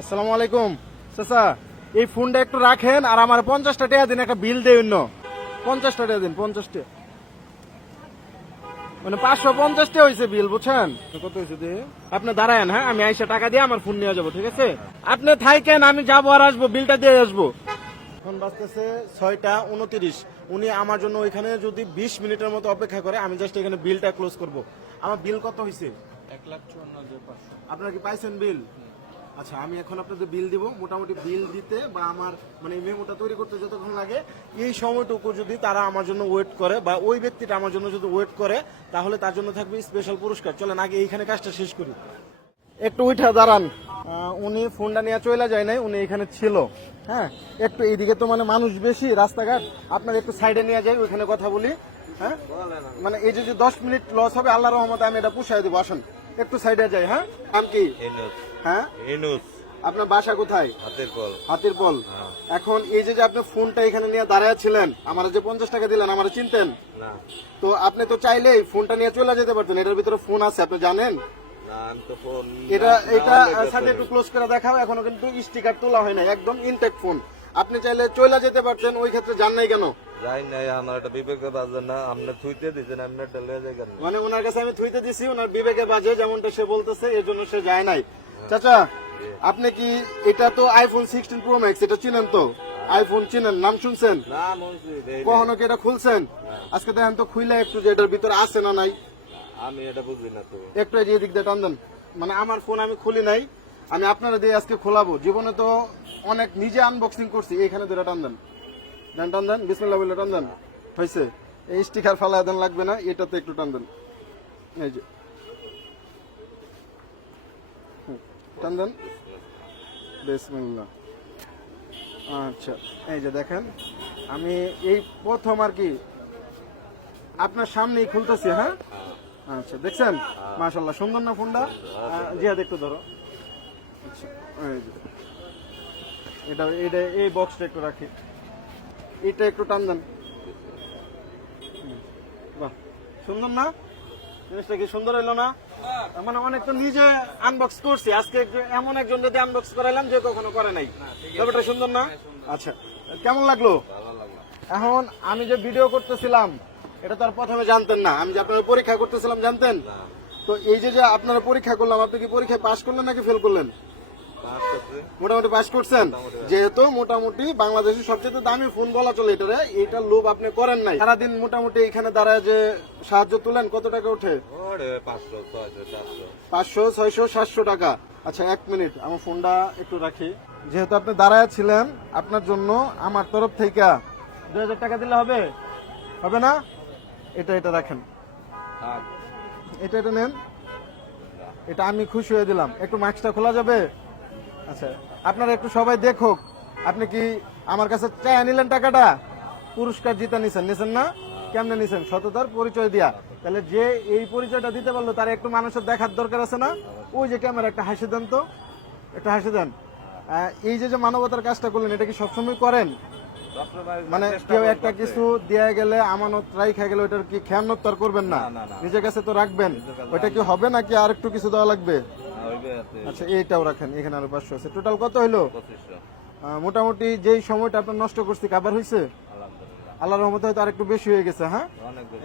আসসালামু আলাইকুম চাচা, এই ফোনটা একটু রাখেন আর আমার 50টা টাকা দিন, একটা বিল দেয় অন্য 50টা টাকা দিন। 50টা মানে 550টা হয়েছে বিল, বুঝছেন কত হয়েছে দিয়ে? আপনি দাঁড়ায়েন, হ্যাঁ আমি আইসা টাকা দিয়ে আমার ফোন নিয়ে যাবো, ঠিক আছে? আপনি থাকেন, আমি যাবো আর আসবো, বিলটা দিয়ে আসবো। এখন বাজতেছে 6টা 29। উনি আমার জন্য ওইখানে যদি 20 মিনিটের মতো অপেক্ষা করে, আমি জাস্ট এখানে বিলটা ক্লোজ করব। আমার বিল কত হয়েছে? 1,54,500। আপনারা কি পাইছেন বিল? আচ্ছা, আমি এখন আপনাদের বিল দিব। মোটামুটি বিল দিতে বা আমার মানে মেমোটা তৈরি করতে যতক্ষণ লাগে, এই সময়টুকু যদি তারা আমার জন্য ওয়েট করে বা ওই ব্যক্তিটা আমার জন্য যদি ওয়েট করে, তাহলে তার জন্য থাকবে স্পেশাল পুরস্কার। চলেন আগে এইখানে কাজটা শেষ করি। একটু উঠা দাঁড়ান। উনি ফোনটা নিয়ে চলে যায় নাই, উনি এখানে ছিল। হ্যাঁ, একটু এইদিকে তো মানে মানুষ বেশি, রাস্তাঘাট, আপনার একটু সাইডে নিয়ে যাই, ওইখানে কথা বলি। হ্যাঁ, মানে এই যে 10 মিনিট লস হবে, আল্লাহর রহমতে আমি এটা পুষাই দেবো। আসেন একটু সাইডে যাই। হ্যাঁ, নাম কি? হ্যাঁ, আপনার বাসা কোথায়? হাতিরপল। এখন এই যে আপনি ফোনটা এখানে নিয়ে দাঁড়ায় ছিলেন, আমার যে 50 টাকা দিলেন, আমার চিনতেন না? তো আপনি তো চাইলেই ফোনটা নিয়ে চলে যেতে পারতেন। এটার ভিতরে ফোন আছে, আপনি জানেন? এটা সাথে একটু ক্লোজ করে দেখাও। এখনো কিন্তু স্টিকার তোলা হয় না, একদম ইনটেক্ট ফোন। আপনি চাইলে চলে যেতে পারতেন, ওই ক্ষেত্রে যান নাই কেন? যাই নাই, আমার একটা বিবেকে বাজে না, আপনি থুইতে দিয়েছেন, আপনি একটা লয়ে যাই কেন? মানে ওনার কাছে আমি থুইতে দিছি, ওনার বিবেকে বাজে যেমনটা সে বলতেছে, এর জন্য সে যায় নাই। চাচা, আপনি কি এটা তো আইফোন 16 প্রো ম্যাক্স, এটা চিনেন তো? আইফোন চিনেন, নাম শুনছেন? না মনসি দেই নাই। কখনো কি এটা খুলছেন? আজকে দেখেন তো খুইলা একটু যে এটার ভিতরে আছে না নাই। আমি এটা বুঝি না তো। একটু এই যে এদিক দিয়ে টান দেন। মানে আমার ফোন আমি খুলি নাই, আমি আপনারা দিয়ে আজকে খোলাবো। জীবনে তো অনেক নিজে আনবক্সিং করছি। এইখানে ধরে টান দেন, টান দেন, বিসমিল্লাহ বলে টান দেন। হয়েছে, এই স্টিকার ফালা দেন, লাগবে না। এটাতে একটু টান দেন, এই যে টান দেন, বিসমিল্লাহ। আচ্ছা, এই যে দেখেন, আমি এই প্রথম আর কি আপনার সামনেই খুলতেছি। হ্যাঁ, আচ্ছা, দেখছেন? মাশাআল্লাহ, সুন্দর না ফোনটা? জিহাদ একটু ধরো। আচ্ছা, এই যে এটা এটা এই বক্সটা একটু রাখি, এটা একটু টান দেন। বাহ, সুন্দর না জিনিসটা? কি সুন্দর হইলো না? মানে অনেক তো নিজে আনবক্স করছি, আজকে এমন একজন যদি আনবক্স করাইলাম যে কখনো করে নাই। ব্যাপারটা সুন্দর না? আচ্ছা, কেমন লাগলো? এখন আমি যে ভিডিও করতেছিলাম, এটা তো আর প্রথমে জানতেন না। আমি যে আপনার পরীক্ষা করতেছিলাম, জানতেন? তো এই যে আপনারা পরীক্ষা করলাম, আপনি কি পরীক্ষায় পাশ করলেন নাকি ফেল করলেন? মোটামুটি পাস করছেন। যেহেতু মোটামুটি বাংলাদেশের সবচেয়ে দামি ফোন বলা চলে এটারে, এইটার লোভ আপনি করেন নাই। সারাদিন মোটামুটি এখানে দাঁড়ায় যে সাহায্য তুলেন, কত টাকা ওঠে? 500, 600, 700 টাকা। আচ্ছা, 1 মিনিট, আমার ফোনটা একটু রাখি। যেহেতু আপনি দাঁড়ায় ছিলেন, আপনার জন্য আমার তরফ থেকে 2000 টাকা দিলে হবে? হবে না? এটা রাখেন, এটা নেন। এটা আমি খুশি হয়ে দিলাম। একটু মাস্কটা খোলা যাবে? আচ্ছা, আপনারা একটু সবাই দেখুক। আপনি কি আমার কাছে চাই নিলেন টাকাটা? পুরস্কার জিতে নিছেন না? কেমনে নিছেন? সততার পরিচয় দিয়া। তাহলে যে এই পরিচয়টা দিতে পারলো, তার একটু মানুষের দেখার দরকার আছে না? ওই যে ক্যামেরা, একটা হাসি দেন তো, একটা হাসি দেন। এই যে মানবতার কাজটা করলেন, এটা কি সবসময় করেন? মানে কেউ একটা কিছু দেয়া গেলে, আমানত রাইখা গেলে, ওইটার কি খেয়ানত তো আর করবেন না, নিজের কাছে তো রাখবেন। ওইটা কি হবে নাকি আর একটু কিছু দেওয়া লাগবে? আচ্ছা, এইটাও রাখেন, এখানে আরো 500 আছে। টোটাল কত হইলো? মোটামুটি যেই সময়টা আপনার নষ্ট করছি, কাবার হয়েছে? আল্লাহর রহমতে হয়তো আর একটু বেশি হয়ে গেছে। হ্যাঁ,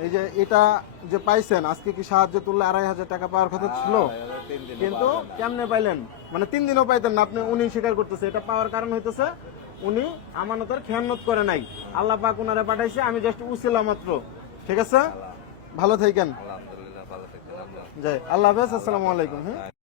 এই যে এটা যে পাইছেন, আজকে কি সাহায্য তুললে 2500 টাকা পাওয়ার কথা ছিল, কিন্তু কেমনে পাইলেন? মানে 3 দিনও পাইতেন না। আপনি উনি স্বীকার করতেছে, এটা পাওয়ার কারণ হইতেছে উনি আমানতের খেয়ানত করে নাই। আল্লাহ পাক উনারে পাঠাইছে, আমি জাস্ট উছিলা মাত্র। ঠিক আছে, ভালো থাকেন। আলহামদুলিল্লাহ, ভালো থাকেন। জয় আল্লাহ হাফেজ, আসসালামু আলাইকুম।